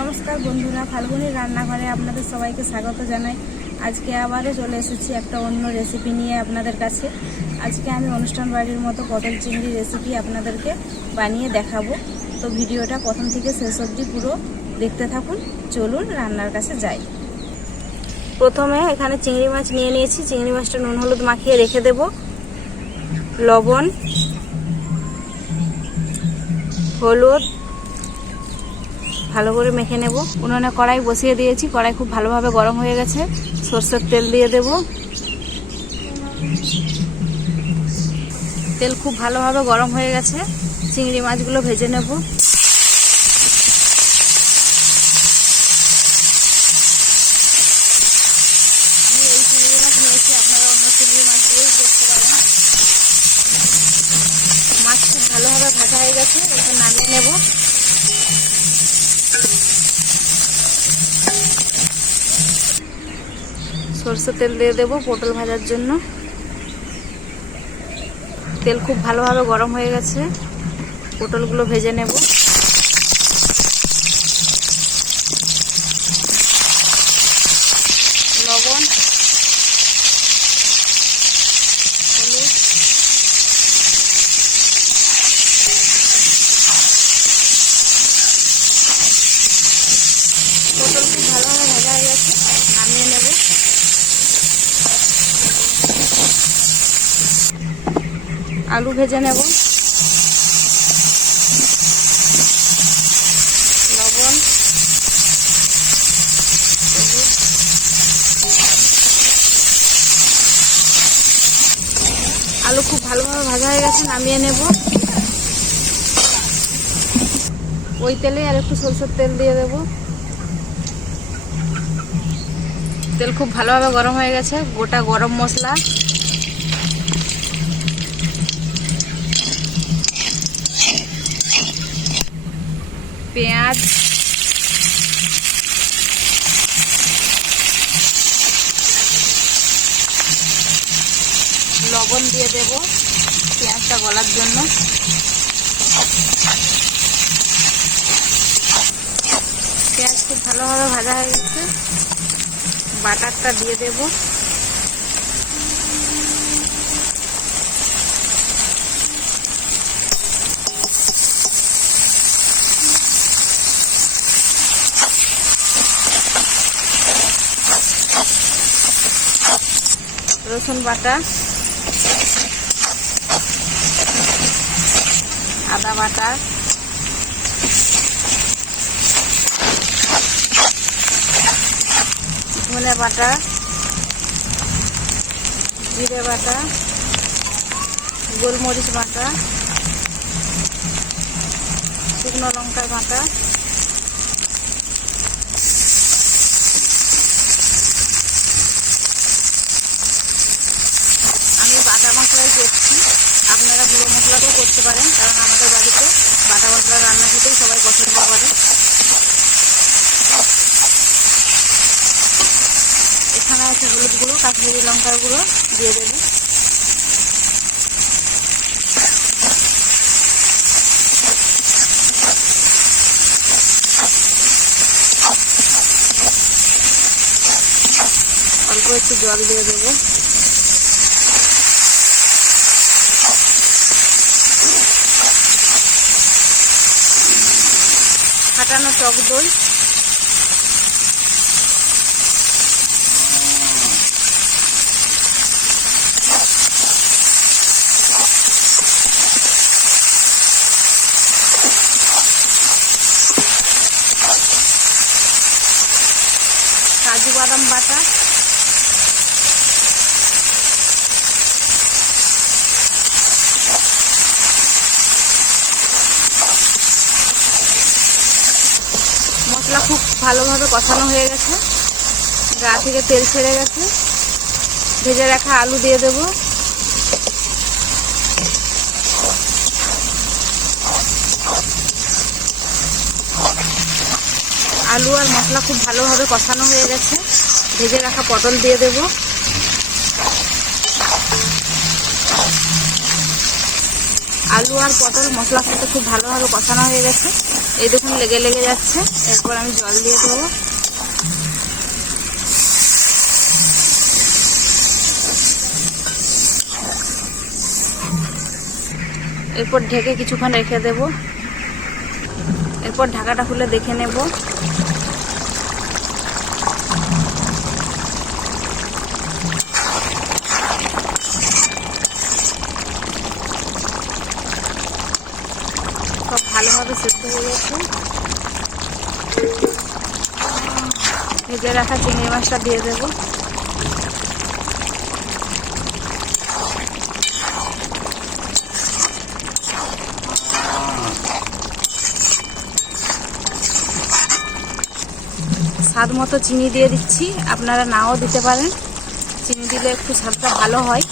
নমস্কার বন্ধুরা, ফাল্গুনির রান্নাঘরে আপনাদের সবাইকে স্বাগত জানাই। আজকে আবারও চলে এসেছি একটা অন্য রেসিপি নিয়ে আপনাদের কাছে। আজকে আমি অনুষ্ঠান বাড়ির মতো পটল চিংড়ি রেসিপি আপনাদেরকে বানিয়ে দেখাবো। তো ভিডিওটা প্রথম থেকে শেষ অবধি পুরো দেখতে থাকুন। চলুন রান্নার কাছে যাই। প্রথমে এখানে চিংড়ি মাছ নিয়ে নিয়েছি। চিংড়ি মাছটা নুন হলুদ মাখিয়ে রেখে দেব। লবণ, হলুদ ভালো করে মেখে নেব। উনুনে কড়াই বসিয়ে দিয়েছি। কড়াই খুব ভালোভাবে গরম হয়ে গেছে। সর্ষের তেল দিয়ে দেব। তেল খুব ভালোভাবে গরম হয়ে গেছে। চিংড়ি মাছগুলো ভেজে নেব। ভালোভাবে ভাজা হয়ে গেছে। এটা নামিয়ে নেব। সরষের তেল দিয়ে দেবো পটল ভাজার জন্য। তেল খুব ভালোভাবে গরম হয়ে গেছে। পটলগুলো ভেজে নেব লবণ হলুদ পটল খুব ভালোভাবে ভাজা হয়ে গেছে নামিয়ে নেব আলু ভেজে নেব। লবণ আলু খুব ভালোভাবে ভাজা হয়ে গেছে, নামিয়ে নেব। ওই তেলে আর একটু সরষের তেল দিয়ে দেব। তেল খুব ভালোভাবে গরম হয়ে গেছে, গোটা গরম মশলা। পেঁয়াজ। লবণ দিয়ে দেব পেঁয়াজটা গলার জন্য। পেঁয়াজ খুব ভালোভাবে ভাজা হয়ে গেছে। বাটারটা দিয়ে দেব। রসুন বাটা আদা বাটা ধনে বাটা জিরে বাটা গোলমরিচ বাটা শুকনো লঙ্কার বাটা আমি বাটা মশলাই করছি আপনারা গুঁড়ো মশলাটাও করতে পারেন, কারণ আমাদের বাড়িতে বাটা মশলা রান্না খেতেই সবাই পছন্দ করে। এখানে আছে হলুদ গুঁড়ো, কাশ্মীরি লঙ্কার গুঁড়ো, দিয়ে দেবো। অল্প একটু জল দিয়ে দেবো। ফাটানো টক দই। কাজু বাদাম বাটা। মশলা খুব ভালোভাবে কষানো হয়ে গেছে। গা থেকে তেল ছেড়ে গেছে। ভেজে রাখা আলু দিয়ে দেবো। আলু আর মশলা খুব ভালোভাবে কষানো হয়ে গেছে। ভেজে রাখা পটল দিয়ে দেব। আলু আর পটল মশলার সাথে খুব ভালোভাবে কষানো হয়ে গেছে। এই দেখুন, লেগে লেগে যাচ্ছে। এরপর আমি জল দিয়ে দেবো। এরপর ঢেকে কিছুক্ষণ রেখে দেব। এরপর ঢাকাটা খুলে দেখে নেব সব ভালোভাবে সেদ্ধ হয়ে গেছে ভেজে রাখা চিংড়ি মাছটা দিয়ে দেবো। স্বাদ মতো চিনি দিয়ে দিচ্ছি। আপনারা নাও দিতে পারেন। চিনি দিলে একটু স্বাদটা ভালো হয়।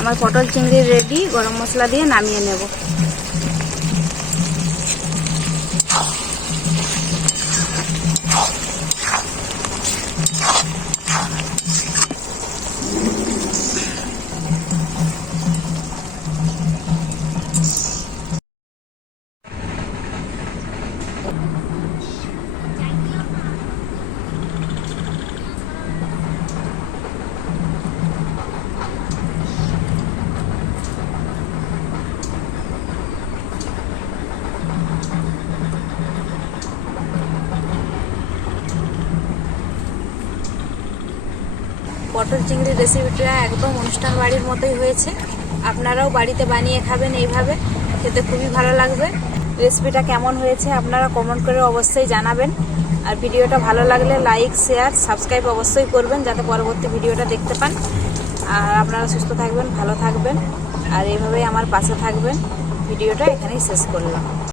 আমার পটল চিংড়ি রেডি গরম মশলা দিয়ে নামিয়ে নেব। পটল চিংড়ির রেসিপিটা একদম অনুষ্ঠান বাড়ির মতোই হয়েছে। আপনারাও বাড়িতে বানিয়ে খাবেন এইভাবে। খেতে খুবই ভালো লাগবে। রেসিপিটা কেমন হয়েছে আপনারা কমেন্ট করে অবশ্যই জানাবেন। আর ভিডিওটা ভালো লাগলে লাইক শেয়ার সাবস্ক্রাইব অবশ্যই করবেন যাতে পরবর্তী ভিডিওটা দেখতে পান। আর আপনারা সুস্থ থাকবেন, ভালো থাকবেন। আর এইভাবেই আমার পাশে থাকবেন। ভিডিওটা এখানেই শেষ করলাম।